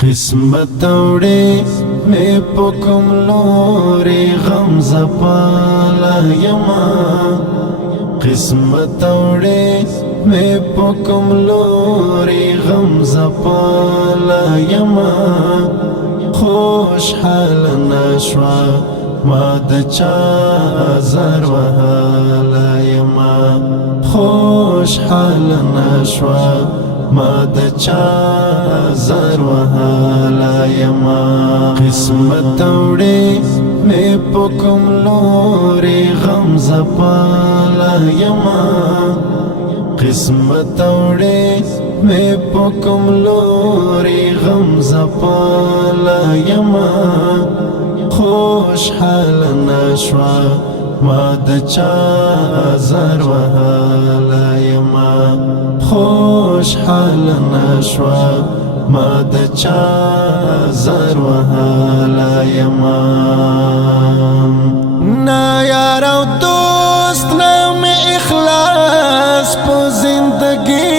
قسمت اوڑے میں پکم لورے غم زپالا یما قسمت اوڑے میں پکم لورے غم زپالا یما خوش حال نشوا ما د چا زر وحالا یما خوش حال نشوا ما د چا زر وحالا یما قسمت اوڑے میں پکم لورے غم زپالا یما قسمت اوڑے میں پکم لورے غم زپالا یما خوش حال نشوا ما د چا زر وحالا یما خوش حال نشوا ما د چا زر وحالا یما نا یار او دوست نام اخلاص پو زندگی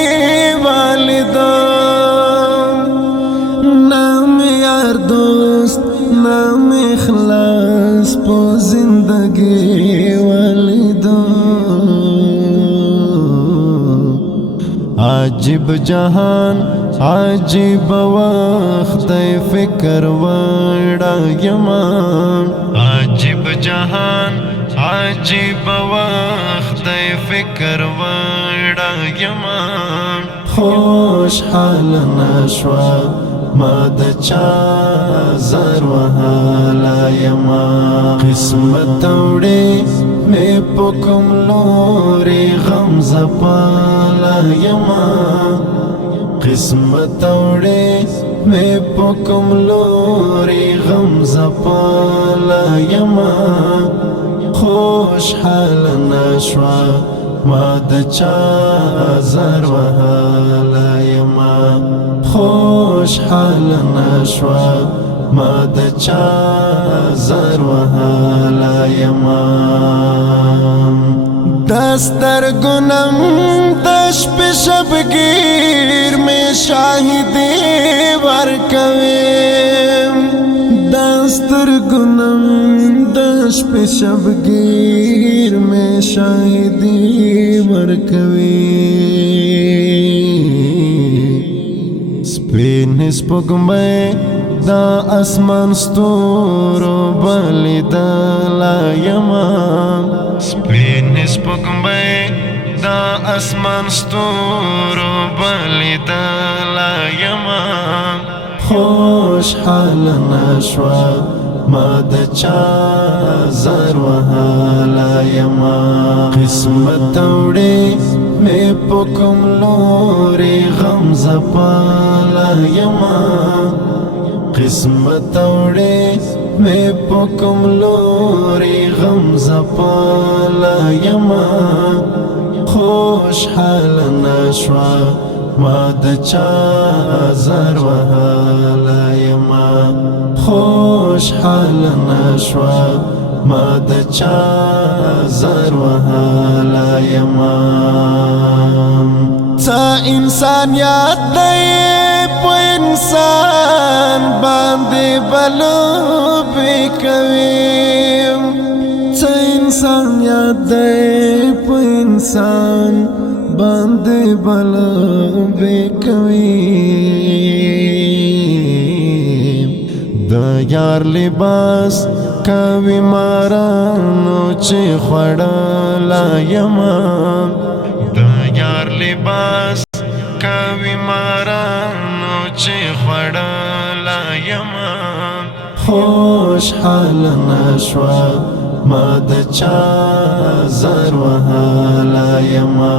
والدان نام یار دوست نام اخلاص پو زندگی والدان عجیب جہان عجیب وقت فکر وڑا یما عجیب جہان عجیب وقت فکر وڑا یما خوش حال نشوا ما د چا زر وحالا یما قسمت اوڑے میں پکم لورے غم زپالا یما قسمت اوڑے میں پکم لورے غم زپالا یما خوش حال نشوا ما د چا زر وحالا یما خوش حال نشوا ما د چا زر وحالا یما دستر گنم دش پہ شبگیر میں شاہدی ورکویم دستر گنم دش پہ شبگیر میں شاہدی ورکویم سپین سپگمے دا اسمان ستورو بلیدالا یما سپین سپگمے دا اسمان ستورو بلیدالا یما خوش حال نشوا ما د چا زر وحالا یما قسمت اوڑے میں پکم لورے غم زپالا یما قسمت اوڑے میں پکم لورے غم زپالا یما خوش حال نشوا ما د چا زر وحالا یما خوش حال نشوا ما د چا زر وحالا یما تا انسان یاد دے پو انسان باندے بلو بے کویم تا انسان یاد دے پو انسان باندے بلو بے کویم دا یار لباس کوي مارانو چې خوړالا یما د یار لباس کوي مارانو چې خوړالا یما خوش حال نشوا ما د چا زر وحالا یما